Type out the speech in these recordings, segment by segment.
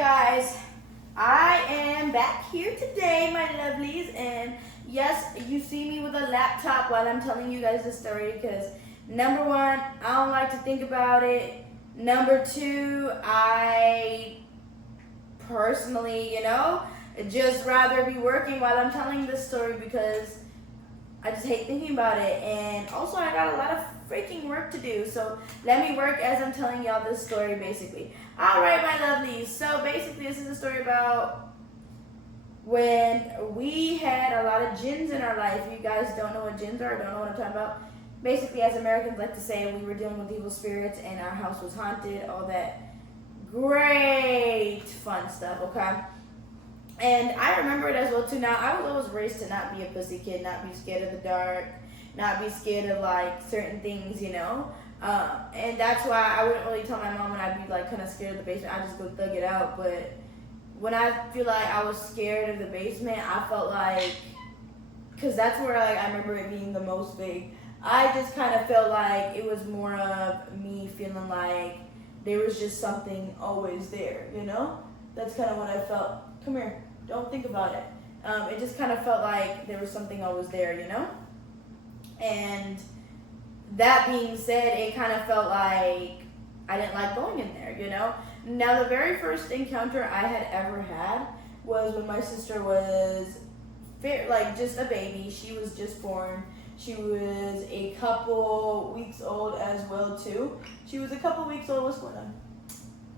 guys, I am back here today, my lovelies, and yes, you see me with a laptop while I'm telling you guys the story because number one, I don't like to think about it. Number two, I personally, just rather be working while I'm telling this story because I just hate thinking about it. And also, I got a lot of freaking work to do. So let me work as I'm telling y'all this story, basically. All right, my lovelies. So basically, this is a story about when we had a lot of jinns in our life. If you guys don't know what jinns are, don't know what I'm talking about. Basically, as Americans like to say, we were dealing with evil spirits and our house was haunted. All that great fun stuff, okay? And I remember it as well too. Now, I was always raised to not be a pussy kid, not be scared of the dark, not be scared of like certain things, and that's why I wouldn't really tell my mom when I'd be like kind of scared of the basement. I just go thug it out. But when I feel like I was scared of the basement, I felt like, because that's where like I remember it being the most big. I just kind of felt like it was more of me feeling like there was just something always there, That's kind of what I felt. Come here. Don't think about it. It just kind of felt like there was something always there, And that being said, it kind of felt like I didn't like going in there, Now, the very first encounter I had ever had was when my sister was just a baby. She was just born. She was a couple weeks old as well, too. She was a couple weeks old. What's going on?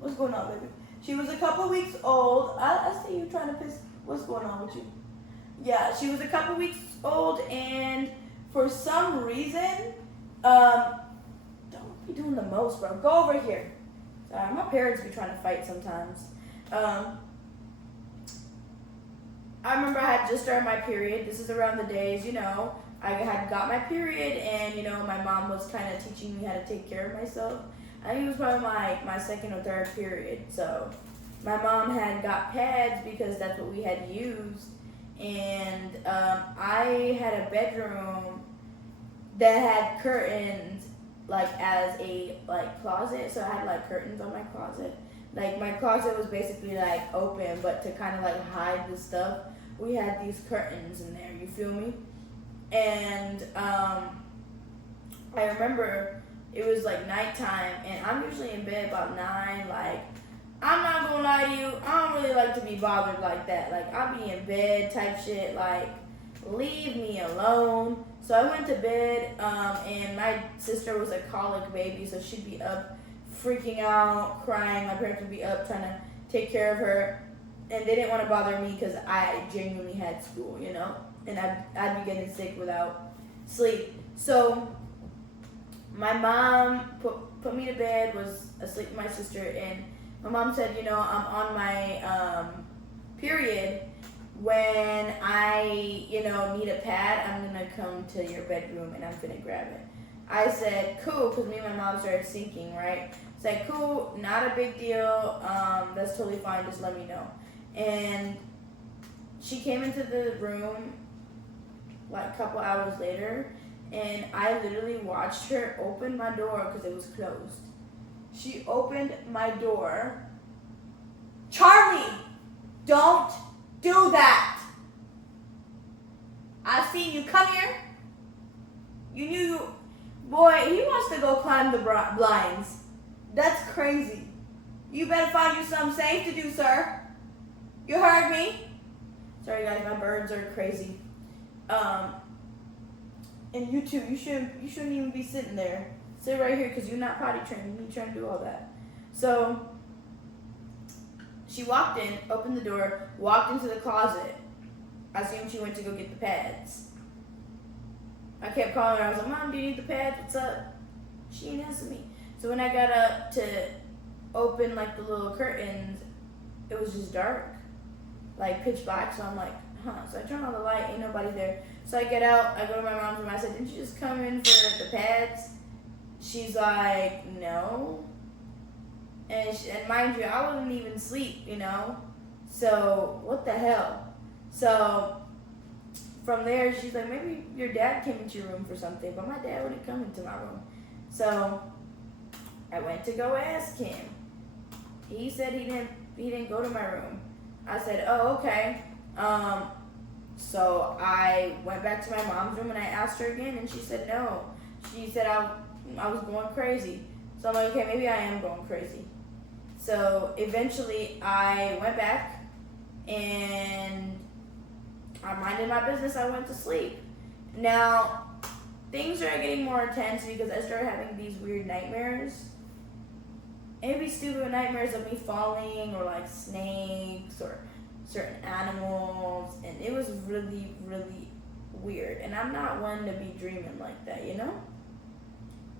What's going on, baby? She was a couple weeks old. I see you trying to piss. What's going on with you? Yeah, she was a couple weeks old, and for some reason, don't be doing the most, bro. Go over here. Sorry, my parents be trying to fight sometimes. I remember I had just started my period. This is around the days, I had got my period, and, my mom was kind of teaching me how to take care of myself. I think it was probably my second or third period. So my mom had got pads because that's what we had used. And I had a bedroom that had curtains as a closet. So I had curtains on my closet. My closet was basically open, but to kind of hide the stuff, we had these curtains in there. You feel me? And I remember it was nighttime, and I'm usually in bed about 9. I'm not gonna lie to you, I don't really like to be bothered like that. I'll be in bed type shit, leave me alone. So I went to bed, and my sister was a colic baby, so she'd be up freaking out, crying. My parents would be up trying to take care of her, and they didn't want to bother me because I genuinely had school, and I'd be getting sick without sleep. So my mom put me to bed, was asleep with my sister, and my mom said, I'm on my period. When I, need a pad, I'm going to come to your bedroom and I'm going to grab it. I said, cool, because me and my mom started syncing, right? Said, cool, not a big deal. That's totally fine. Just let me know. And she came into the room a couple hours later, and I literally watched her open my door because it was closed. She opened my door. Charlie, don't do that. I see you. Come here. You knew, boy, he wants to go climb the blinds. That's crazy. You better find you something safe to do, sir. You heard me? Sorry, guys, my birds are crazy. And you too, you shouldn't even be sitting there. Sit right here because you're not potty trained. You trying to do all that. So she walked in, opened the door, walked into the closet. I assumed she went to go get the pads. I kept calling her. I was like, Mom, do you need the pads? What's up? She didn't answer me. So when I got up to open the little curtains, it was just dark, pitch black. So I'm like, So I turn on the light, ain't nobody there. So I get out, I go to my mom's room. I said, didn't you just come in for the pads? She's like, no. And mind you, I wasn't even asleep, So what the hell? So from there, she's like, maybe your dad came into your room for something. But my dad wouldn't come into my room. So I went to go ask him. He said he didn't he didn't go to my room. I said, oh, okay. So I went back to my mom's room and I asked her again, and she said no. She said I was going crazy. So I'm like, okay, maybe I am going crazy. So eventually I went back and I minded my business. I went to sleep. Now, things started getting more intense because I started having these weird nightmares. It'd be stupid nightmares of me falling or like snakes or certain animals, and it was really, really weird. And I'm not one to be dreaming like that, you know?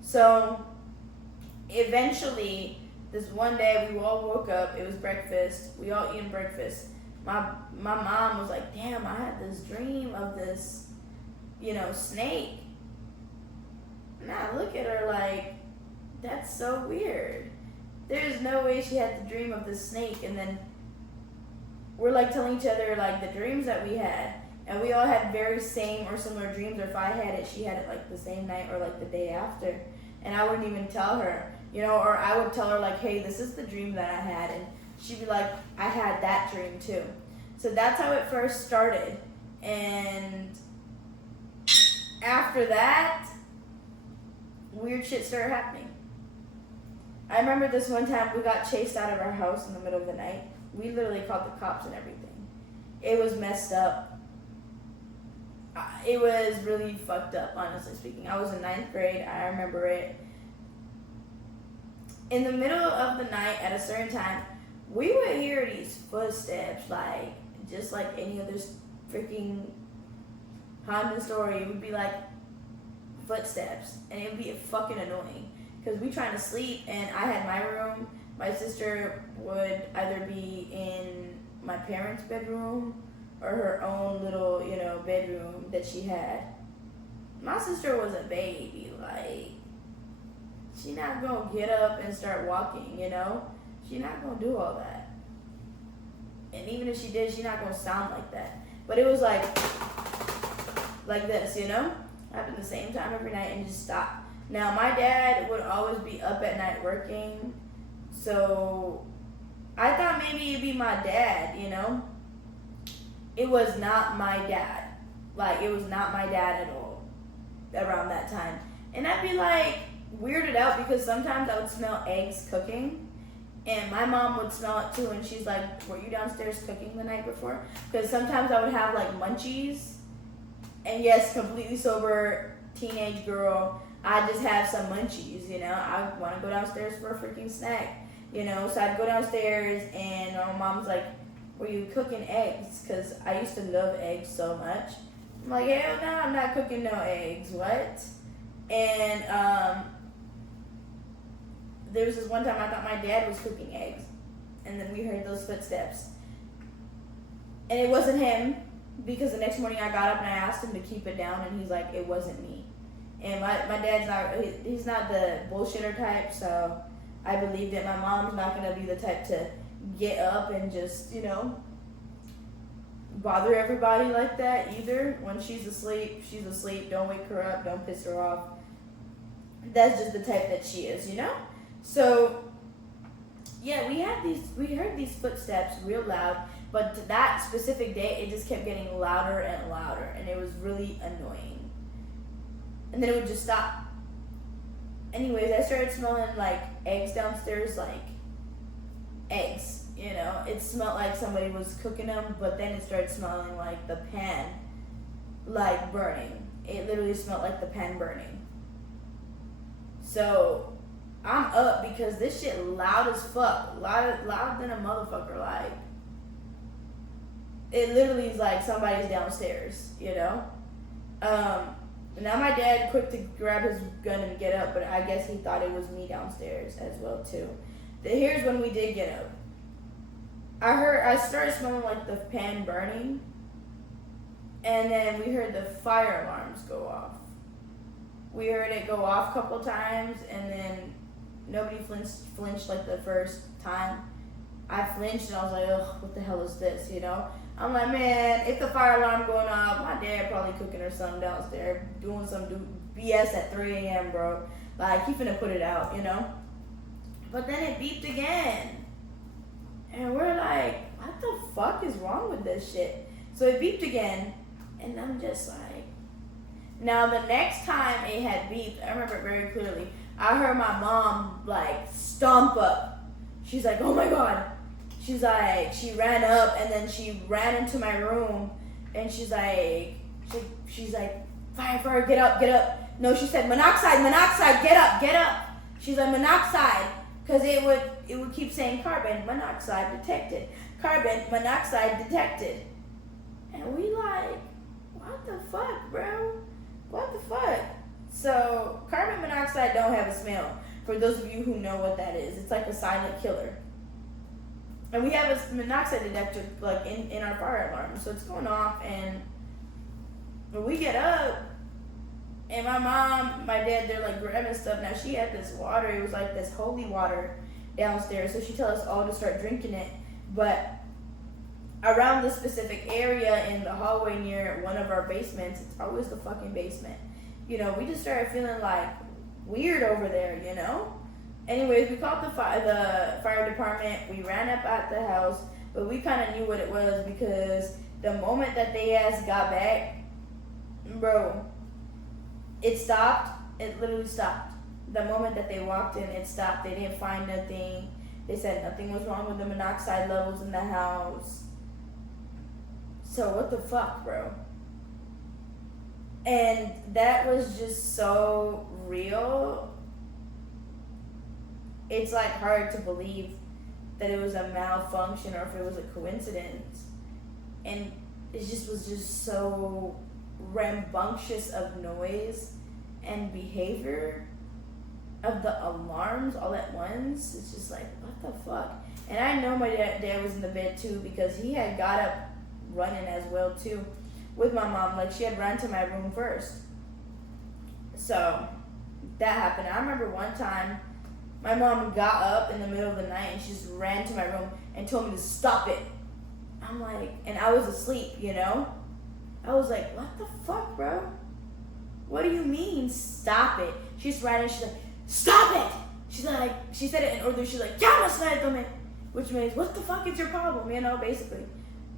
So eventually, this one day we all woke up, it was breakfast, we all eating breakfast. My mom was like, damn, I had this dream of this, snake. And I look at her like, that's so weird. There's no way she had the dream of this snake. And then we're like telling each other like the dreams that we had. And we all had very same or similar dreams. Or if I had it, she had it like the same night or like the day after. And I wouldn't even tell her, or I would tell her like, hey, this is the dream that I had. And she'd be like, I had that dream too. So that's how it first started. And after that, weird shit started happening. I remember this one time we got chased out of our house in the middle of the night. We literally called the cops and everything. It was messed up. It was really fucked up, honestly speaking. I was in 9th grade. I remember it. In the middle of the night at a certain time, we would hear these footsteps, like, just like any other freaking haunted story. It would be like footsteps, and it would be fucking annoying. Because we trying to sleep, and I had my room. My sister would either be in my parents' bedroom or her own little, bedroom that she had. My sister was a baby. Like, she not gonna get up and start walking, She not gonna do all that. And even if she did, she not gonna sound like that. But it was like this, Happened the same time every night and just stop. Now, my dad would always be up at night working, so I thought maybe it'd be my dad, It was not my dad. Like, it was not my dad at all around that time. And I'd be, like, weirded out because sometimes I would smell eggs cooking, and my mom would smell it too, and she's like, were you downstairs cooking the night before? Because sometimes I would have, like, munchies, and yes, completely sober, teenage girl, I just have some munchies, I want to go downstairs for a freaking snack, So I'd go downstairs, and my mom's like, were you cooking eggs? Because I used to love eggs so much. I'm like, hell no, I'm not cooking no eggs. What? And there was this one time I thought my dad was cooking eggs. And then we heard those footsteps. And it wasn't him, because the next morning I got up and I asked him to keep it down, and he's like, it wasn't me. And my dad's he's not the bullshitter type, so I believed it. My mom's not going to be the type to get up and just, bother everybody like that either. When she's asleep, she's asleep. Don't wake her up. Don't piss her off. That's just the type that she is, So, yeah, we heard these footsteps real loud, but to that specific day, it just kept getting louder and louder, and it was really annoying. And then it would just stop. Anyways, I started smelling like eggs downstairs, like eggs, It smelled like somebody was cooking them, but then it started smelling like the pan, like burning. It literally smelled like the pan burning. So I'm up because this shit loud as fuck, loud than a motherfucker. Like, it literally is like somebody's downstairs, Now my dad quick to grab his gun and get up, but I guess he thought it was me downstairs as well too. Here's when we did get up. I started smelling like the pan burning, and then we heard the fire alarms go off. We heard it go off a couple times, and then nobody flinched like the first time. I flinched and I was like, ugh, what the hell is this, I'm like, man, if the fire alarm going off, my dad probably cooking or something downstairs, doing some BS at 3 a.m., bro. Like, he finna put it out, But then it beeped again. And we're like, what the fuck is wrong with this shit? So it beeped again, and I'm just like, now the next time it had beeped, I remember it very clearly. I heard my mom like stomp up. She's like, oh my god. She's like, she ran up and then she ran into my room, and she's like, fire, get up. No, she said, monoxide, get up. She's like, monoxide, because it would keep saying carbon monoxide detected, carbon monoxide detected. And we like, what the fuck, bro? What the fuck? So carbon monoxide don't have a smell. For those of you who know what that is, it's like a silent killer. And we have a monoxide detector like in our fire alarm, so it's going off. And when we get up, and my mom, my dad, they're like grabbing stuff. Now she had this water. It was like this holy water downstairs. So she told us all to start drinking it. But around this specific area in the hallway near one of our basements, it's always the fucking basement. You know, we just started feeling like weird over there, you know? Anyways, we called the fire department. We ran up at the house, but we kind of knew what it was because the moment that they got back, bro, it stopped. It literally stopped. The moment that they walked in, it stopped. They didn't find nothing. They said nothing was wrong with the monoxide levels in the house. So what the fuck, bro? And that was just so real. It's like hard to believe that it was a malfunction or if it was a coincidence. And it just was just so rambunctious of noise and behavior of the alarms all at once. It's just like, what the fuck? And I know my dad was in the bed too, because he had got up running as well too with my mom. Like, she had run to my room first. So that happened. I remember one time my mom got up in the middle of the night and she just ran to my room and told me to stop it. I'm like, and I was asleep, you know? I was like, what the fuck, bro? What do you mean, stop it? She's ran and she's like, stop it! She's like, she said it in Urdu, she's like, "Kya masla hai tumhe?" Which means, what the fuck is your problem, you know, basically.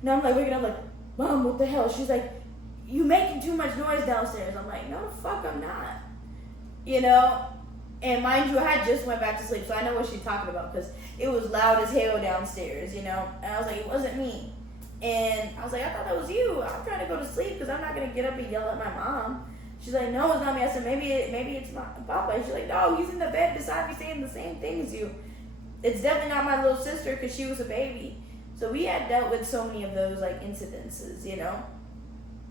And I'm like, waking up like, Mom, what the hell? She's like, you making too much noise downstairs. I'm like, no, the fuck, I'm not. You know? And mind you, I had just went back to sleep, so I know what she's talking about, because it was loud as hell downstairs, you know? And I was like, it wasn't me. And I was like, I thought that was you. I'm trying to go to sleep because I'm not going to get up and yell at my mom. She's like, no, it's not me. I said, maybe it's my papa. She's like, no, he's in the bed beside me saying the same thing as you. It's definitely not my little sister because she was a baby. So we had dealt with so many of those like incidences, you know.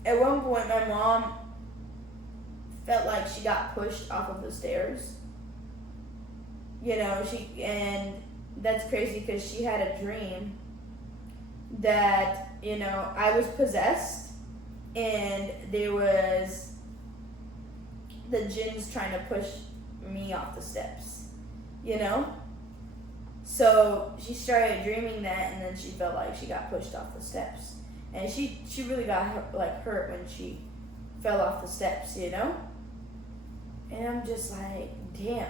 At one point, my mom felt like she got pushed off of the stairs. You know, and that's crazy because she had a dream that, you know, I was possessed and there was the Jinns trying to push me off the steps, you know? So she started dreaming that, and then she felt like she got pushed off the steps. And she really got hurt when she fell off the steps, you know? And I'm just like, damn.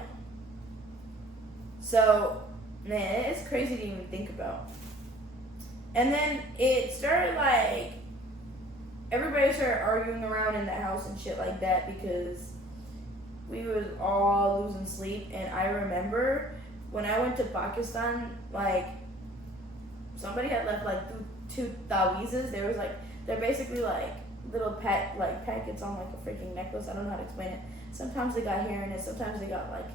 So, man, it's crazy to even think about. And then it started like, everybody started arguing around in the house and shit like that because we was all losing sleep. And I remember when I went to Pakistan, like, somebody had left like two tawizes. There was like, they're basically like little packets on like a freaking necklace. I don't know how to explain it. Sometimes they got hair in it. Sometimes they got like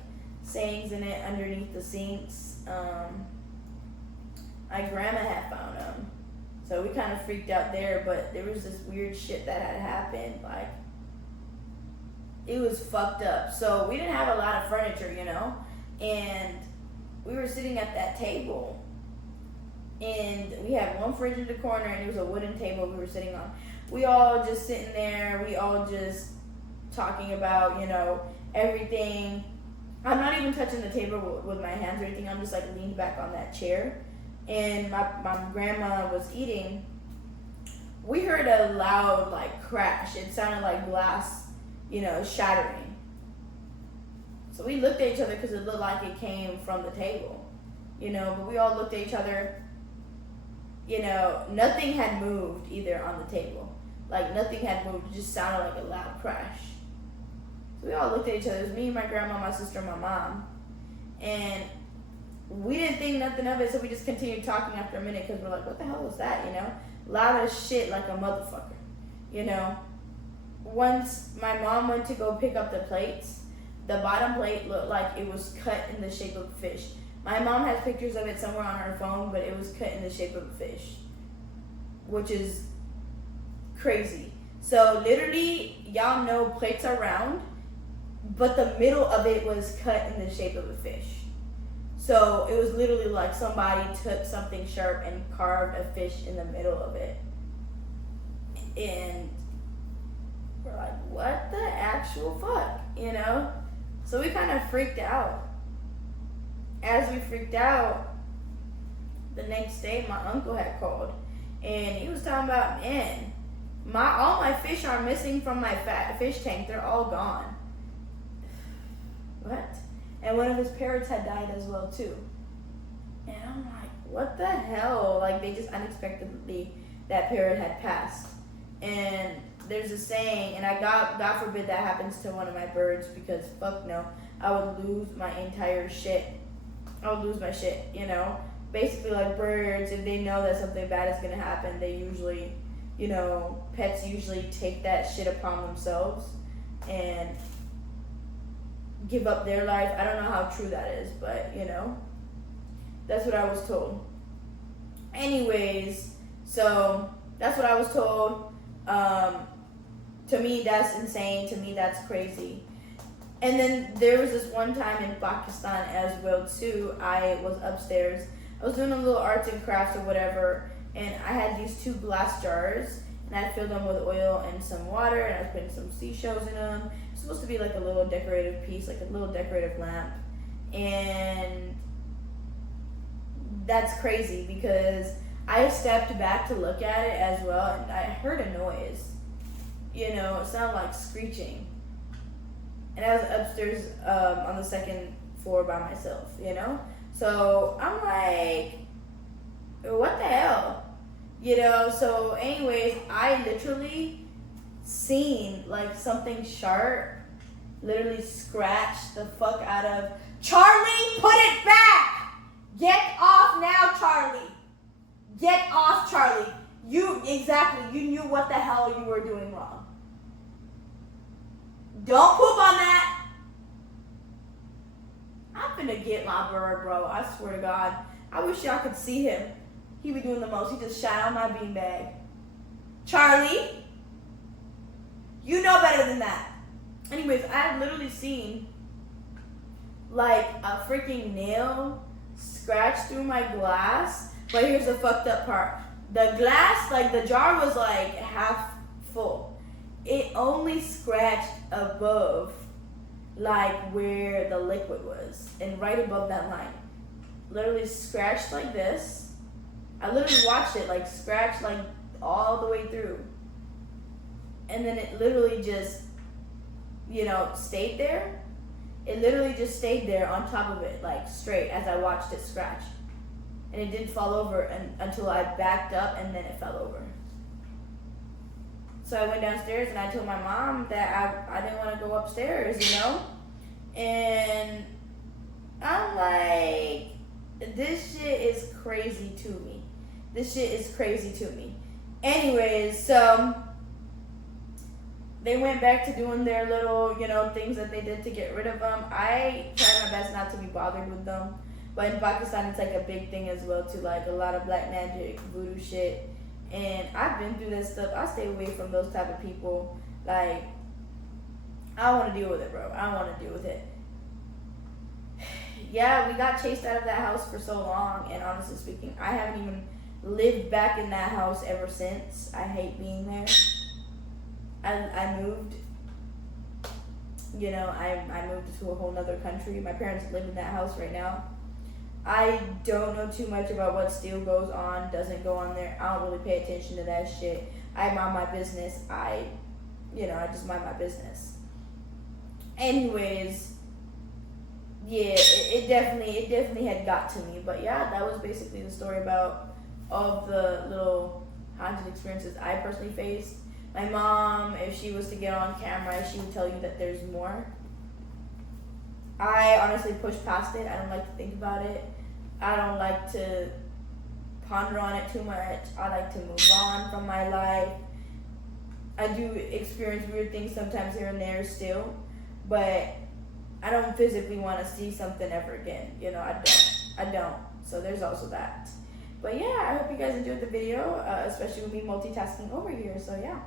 sayings in it underneath the sinks. My grandma had found them. So we kind of freaked out there, but there was this weird shit that had happened. Like, it was fucked up. So we didn't have a lot of furniture, you know? And we were sitting at that table. And we had one fridge in the corner, and it was a wooden table we were sitting on. We all just sitting there. We all just talking about, you know, everything. I'm not even touching the table with my hands or anything. I'm just like leaned back on that chair. And my grandma was eating. We heard a loud like crash. It sounded like glass, you know, shattering. So we looked at each other because it looked like it came from the table, you know. But we all looked at each other, nothing had moved either on the table. Like, nothing had moved. It just sounded like a loud crash. So we all looked at each other. It was me, my grandma, my sister, my mom. And we didn't think nothing of it, so we just continued talking after a minute because we're like, what the hell was that, Loud as shit like a motherfucker, Once my mom went to go pick up the plates, the bottom plate looked like it was cut in the shape of a fish. My mom has pictures of it somewhere on her phone, but it was cut in the shape of a fish, which is crazy. So literally, y'all know plates are round, but the middle of it was cut in the shape of a fish. So it was literally like somebody took something sharp and carved a fish in the middle of it. And we're like, what the actual fuck, So we kind of freaked out. As we freaked out, the next day my uncle had called. And he was talking about, man, all my fish are missing from my fish tank. They're all gone. What? And one of his parrots had died as well too. And I'm like, what the hell? Like, they just unexpectedly, that parrot had passed. And there's a saying, and God forbid that happens to one of my birds, because fuck no, I would lose my entire shit. I would lose my shit, Basically, like birds, if they know that something bad is gonna happen, they usually, pets usually take that shit upon themselves and give up their life. I don't know how true that is, but that's what I was told. Anyways, so that's what I was told. To me, that's insane. To me, that's crazy. And then there was this one time in Pakistan as well too. I was upstairs. I was doing a little arts and crafts or whatever, and I had these 2 glass jars, and I filled them with oil and some water, and I was putting some seashells in them. It's supposed to be like a little decorative piece, like a little decorative lamp. And that's crazy because I stepped back to look at it as well, and I heard a noise. It sounded like screeching. And I was upstairs on the 2nd floor by myself, So I'm like, what the hell? So anyways, I literally seen like something sharp literally scratch the fuck out of Charlie. Put it back. Get off now, Charlie. Get off, Charlie. You knew what the hell you were doing wrong. Don't poop on that. I'm finna get my bird, bro. I swear to God. I wish y'all could see him. He be doing the most. He just shot out my beanbag. Charlie, you know better than that. Anyways, I had literally seen like a freaking nail scratch through my glass. But here's the fucked up part. The glass, like the jar was like half full. It only scratched above like where the liquid was. And right above that line. Literally scratched like this. I literally watched it like scratch like all the way through. And then it literally just, stayed there. It literally just stayed there on top of it, like straight as I watched it scratch. And it didn't fall over until I backed up, and then it fell over. So I went downstairs and I told my mom that I didn't want to go upstairs, And I'm like, this shit is crazy to me. Anyways, so they went back to doing their little, things that they did to get rid of them. I tried my best not to be bothered with them. But in Pakistan, it's like a big thing as well too, like a lot of black magic, voodoo shit. And I've been through that stuff. I stay away from those type of people. Like, I don't want to deal with it, bro. I don't want to deal with it. Yeah, we got chased out of that house for so long, and honestly speaking, I haven't even lived back in that house ever since. I hate being there. I moved, I moved to a whole nother country. My parents live in that house right now. I don't know too much about what still goes on, doesn't go on there. I don't really pay attention to that shit. I mind my business. I just mind my business. Anyways, yeah, it definitely had got to me. But yeah, that was basically the story about of the little haunted experiences I personally faced. My mom, if she was to get on camera, she would tell you that there's more. I honestly push past it. I don't like to think about it. I don't like to ponder on it too much. I like to move on from my life. I do experience weird things sometimes here and there still, but I don't physically want to see something ever again. You know, I don't. So there's also that. But yeah, I hope you guys enjoyed the video, especially with me multitasking over here. So yeah.